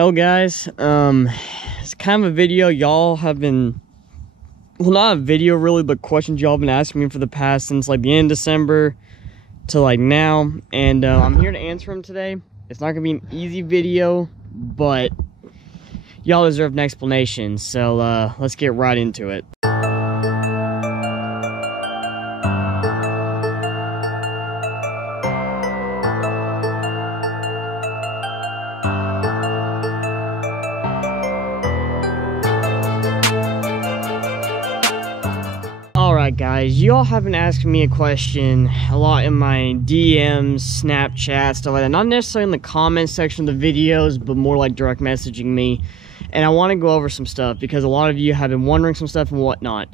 Well guys, it's kind of a video y'all have been, well, not a video really, but questions y'all been asking me for the past since like the end of December to like now, and I'm here to answer them today. It's not gonna be an easy video, but y'all deserve an explanation, so let's get right into it. Alright guys, y'all have been asking me a question a lot in my DMs, Snapchat, stuff like that. Not necessarily in the comment section of the videos, but more like direct messaging me. And I want to go over some stuff because a lot of you have been wondering some stuff and whatnot.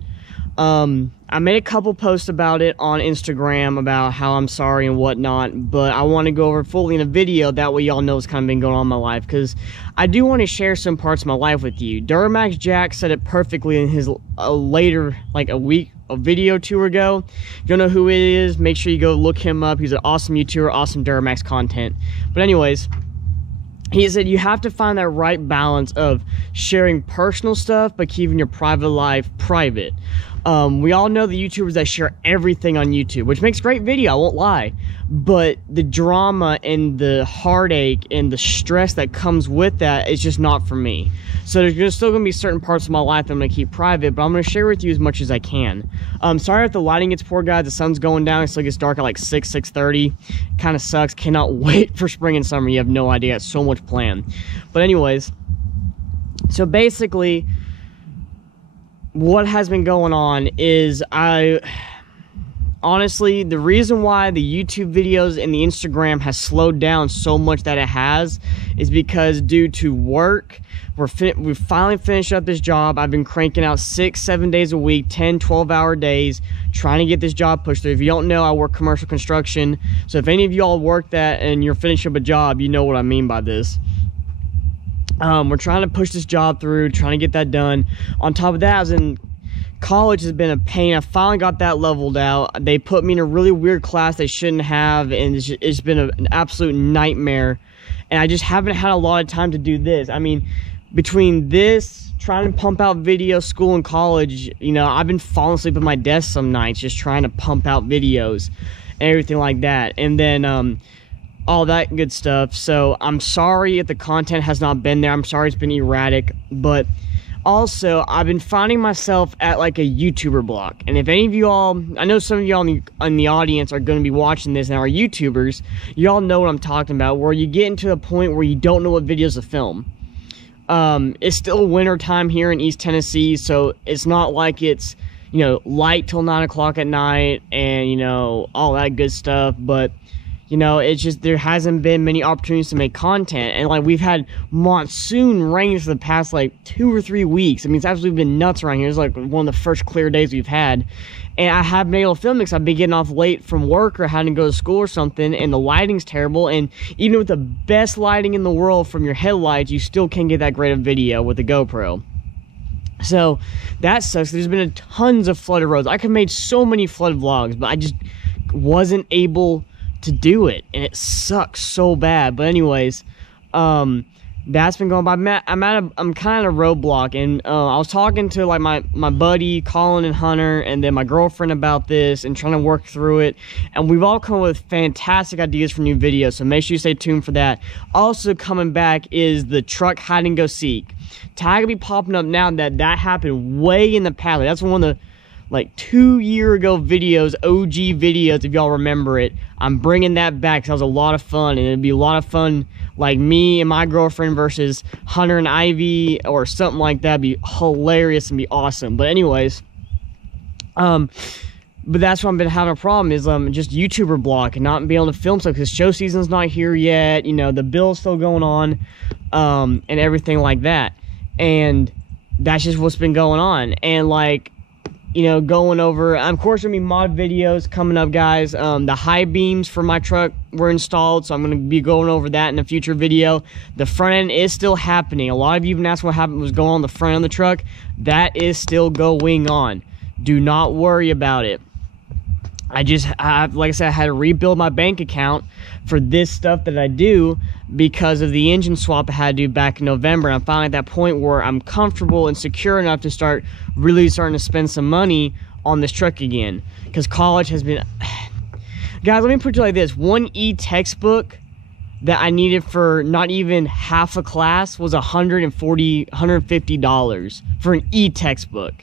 I made a couple posts about it on Instagram about how I'm sorry and whatnot, but I want to go over it fully in a video. That way y'all know what's kind of been going on in my life, because I do want to share some parts of my life with you. Duramax Jack said it perfectly in his later, like a video or two ago. If you don't know who it is, make sure you go look him up. He's an awesome YouTuber, awesome Duramax content. But anyways, he said you have to find that right balance of sharing personal stuff but keeping your private life private. We all know the YouTubers that share everything on YouTube, which makes great video, I won't lie, but the drama and the heartache and the stress that comes with that is just not for me. So there's still going to be certain parts of my life that I'm going to keep private, but I'm going to share with you as much as I can. Sorry if the lighting gets poor, guys. The sun's going down. It still gets dark at like 6:30. Kind of sucks. Cannot wait for spring and summer. You have no idea. It's so much planned. But anyways, so basically, what has been going on is honestly, the reason why the YouTube videos and the Instagram has slowed down so much that it has is because due to work, we finally finished up this job. I've been cranking out 6-7 days a week, 10-12-hour days, trying to get this job pushed through. If you don't know, I work commercial construction. So if any of y'all work that and you're finishing up a job, you know what I mean by this. We're trying to push this job through, trying to get that done. On top of that, I was in college, has been a pain. I finally got that leveled out. They put me in a really weird class they shouldn't have, and it's been an absolute nightmare. And I just haven't had a lot of time to do this. I mean, between this, trying to pump out videos, school and college, you know, I've been falling asleep at my desk some nights just trying to pump out videos and everything like that. And then all that good stuff. So I'm sorry if the content has not been there. I'm sorry it's been erratic, but also I've been finding myself at like a YouTuber block. And if any of you all, I know some of y'all in the audience are going to be watching this and are YouTubers, y'all know what I'm talking about, where you get into a point where you don't know what videos to film. It's still winter time here in East Tennessee, so it's not like it's, you know, light till 9 o'clock at night and, you know, all that good stuff, but you know, it's just there hasn't been many opportunities to make content. And like we've had monsoon rains for the past like 2 or 3 weeks. I mean, it's absolutely been nuts around here. It's like one of the first clear days we've had. And I haven't been able to film because I've been getting off late from work or having to go to school or something, and the lighting's terrible. And even with the best lighting in the world from your headlights, you still can't get that great of video with the GoPro. So that sucks. There's been tons of flooded roads. I could have made so many flooded vlogs, but I just wasn't able to do it, and it sucks so bad. But anyways, that's been going by. I'm kind of a roadblock, and I was talking to like my buddy Colin and Hunter, and then my girlfriend about this, and trying to work through it. And we've all come up with fantastic ideas for new videos, so make sure you stay tuned for that. Also coming back is the truck hide and go seek. Tag will be popping up now. That happened way in the past. That's one of the like 2 year ago videos, OG videos, if y'all remember it. I'm bringing that back because that was a lot of fun, and it'd be a lot of fun, like me and my girlfriend versus Hunter and Ivy or something like that. It'd be hilarious and be awesome. But anyways, but that's what I've been having a problem is just YouTuber block and not being able to film stuff because show season's not here yet. You know, the bill's still going on, and everything like that. And that's just what's been going on. And like, you know, going over, of course, there'll be mod videos coming up, guys. The high beams for my truck were installed, so I'm going to be going over that in a future video. The front end is still happening. A lot of you have been asking what happened was going on the front of the truck. That is still going on. Do not worry about it. like I said, I had to rebuild my bank account for this stuff that I do because of the engine swap I had to do back in November. And I'm finally at that point where I'm comfortable and secure enough to start really starting to spend some money on this truck again. Because college has been... Guys, let me put it like this. One e-textbook that I needed for not even half a class was $150 for an e-textbook.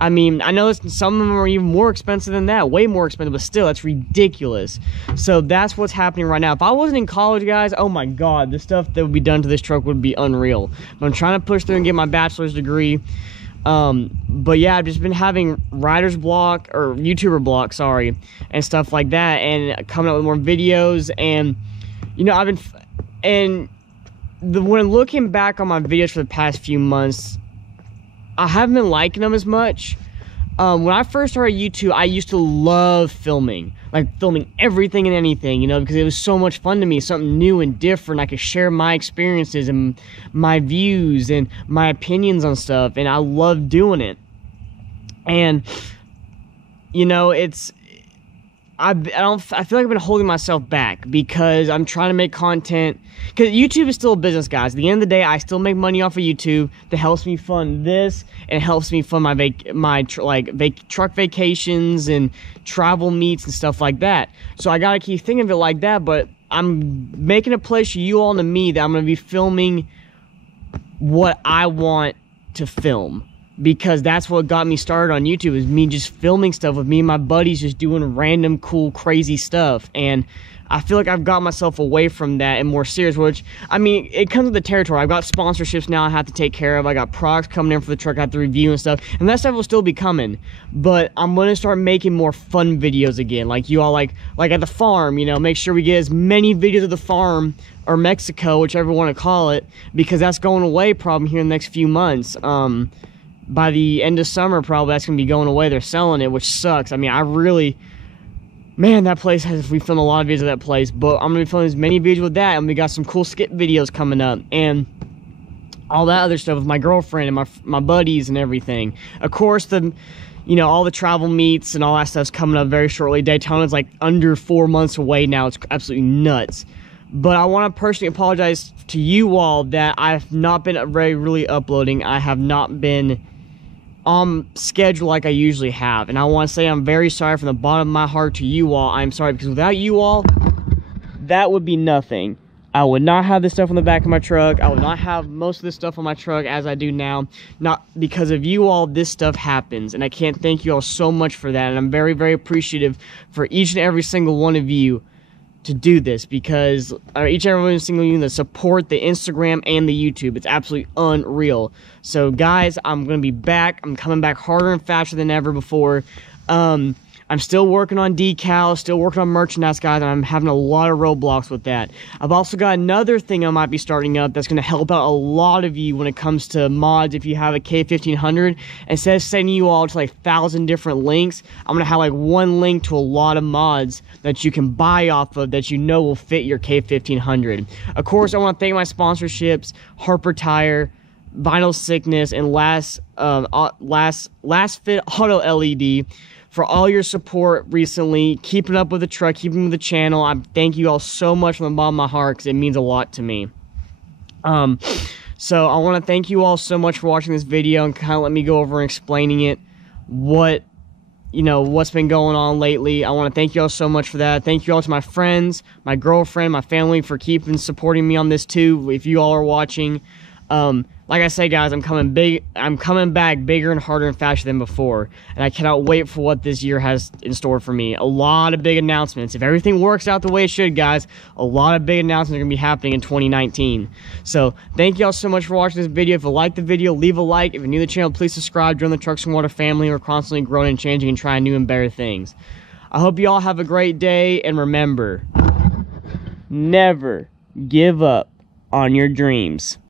I mean, I know some of them are even more expensive than that, way more expensive, but still, that's ridiculous. So that's what's happening right now. If I wasn't in college, guys, oh my God, the stuff that would be done to this truck would be unreal. But I'm trying to push through and get my bachelor's degree. But yeah, I've just been having writer's block, or YouTuber block, sorry, and stuff like that, and coming up with more videos, and, you know, when looking back on my videos for the past few months, I haven't been liking them as much. When I first started YouTube, I used to love filming. Like, filming everything and anything, you know, because it was so much fun to me. Something new and different. I could share my experiences and my views and my opinions on stuff. And I love doing it. And, you know, I feel like I've been holding myself back because I'm trying to make content. Because YouTube is still a business, guys. At the end of the day, I still make money off of YouTube that helps me fund this and helps me fund my truck vacations and travel meets and stuff like that. So I gotta keep thinking of it like that. But I'm making a place for you all and to me that I'm gonna be filming what I want to film. Because that's what got me started on YouTube, is me just filming stuff with me and my buddies, just doing random, cool, crazy stuff. And I feel like I've got myself away from that and more serious, which, I mean, it comes with the territory. I've got sponsorships now I have to take care of. I got products coming in for the truck I have to review and stuff. And that stuff will still be coming. But I'm going to start making more fun videos again. Like you all, like at the farm, you know, make sure we get as many videos of the farm, or Mexico, whichever you want to call it, because that's going away probably here in the next few months. By the end of summer, probably that's going to be going away. They're selling it, which sucks. I mean, man, that place we filmed a lot of videos of that place, but I'm going to be filming as many videos with that, and we got some cool skit videos coming up, and all that other stuff with my girlfriend and my buddies and everything. Of course, you know, all the travel meets and all that stuff's coming up very shortly. Daytona's like under 4 months away now. It's absolutely nuts. But I want to personally apologize to you all that I've not been really uploading. I have not been on schedule like I usually have. And I want to say I'm very sorry from the bottom of my heart to you all. I'm sorry, because without you all, that would be nothing. I would not have this stuff on the back of my truck. I would not have most of this stuff on my truck as I do now. Not because of you all, this stuff happens. And I can't thank you all so much for that. And I'm very, very appreciative for each and every single one of you to do this, because each and every single you that support the Instagram and the YouTube. It's absolutely unreal. So guys, I'm gonna be back. I'm coming back harder and faster than ever before. I'm still working on decals, still working on merchandise, guys, and I'm having a lot of roadblocks with that. I've also got another thing I might be starting up that's going to help out a lot of you when it comes to mods. If you have a K1500, instead of sending you all to like 1,000 different links, I'm going to have like one link to a lot of mods that you can buy off of that you know will fit your K1500. Of course, I want to thank my sponsorships, Harper Tire, Vinyl Sickness, and Last Fit Auto LED, for all your support recently, keeping up with the truck, keeping with the channel. I thank you all so much from the bottom of my heart, because it means a lot to me. So I want to thank you all so much for watching this video and kind of let me go over and explaining it, what's been going on lately. I want to thank you all so much for that. Thank you all to my friends, my girlfriend, my family for keeping supporting me on this too. If you all are watching, like I say, guys, I'm coming back bigger and harder and faster than before, and I cannot wait for what this year has in store for me. A lot of big announcements. If everything works out the way it should, guys, a lot of big announcements are going to be happening in 2019. So thank you all so much for watching this video. If you like the video, leave a like. If you're new to the channel, please subscribe. Join the Trucks and Water family. We're constantly growing and changing and trying new and better things. I hope you all have a great day, and remember, never give up on your dreams.